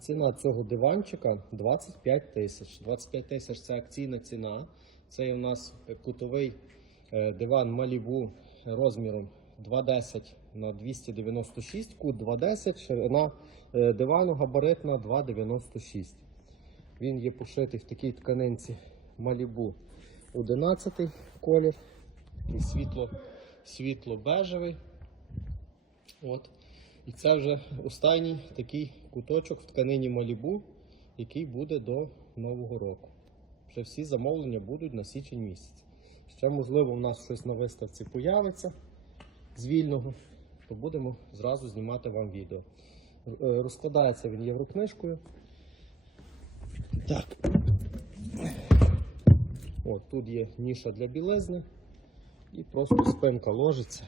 Ціна цього диванчика 25 тисяч. 25 тисяч це акційна ціна. Це у нас кутовий е, диван Малібу розміром 210 на 296, кут 210, ширина е, дивану габаритна 296. Він є пошитий в такій тканинці Малібу 11 колір, такий світло, світло бежевий. От. І це вже останній такий куточок в тканині Малібу, який буде до Нового року. Вже всі замовлення будуть на січень місяць. Ще, можливо, у нас щось на виставці появиться з вільного, то будемо зразу знімати вам відео. Е, Розкладається він єврокнижкою. Так. От, тут є ніша для білизни. І просто спинка ложиться.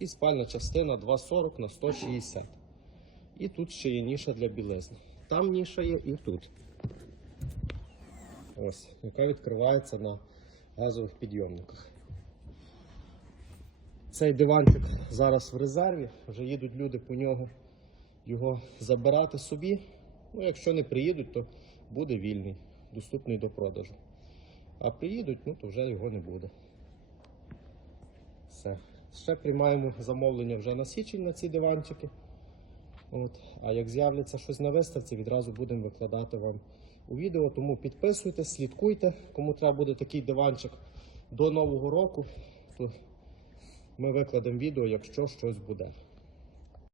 І спальна частина 240 на 160. І тут ще є ніша для білизни. Там ніша є і тут. Ось, яка відкривається на газових підйомниках. Цей диванчик зараз в резерві, вже їдуть люди по нього його забирати собі. Ну, якщо не приїдуть, то буде вільний, доступний до продажу. А приїдуть, ну то вже його не буде. Все. Ще приймаємо замовлення вже на січень на ці диванчики. От. А як з'являться щось на виставці, відразу будемо викладати вам у відео. Тому підписуйтесь, слідкуйте. Кому треба буде такий диванчик до Нового року, то ми викладемо відео, якщо щось буде.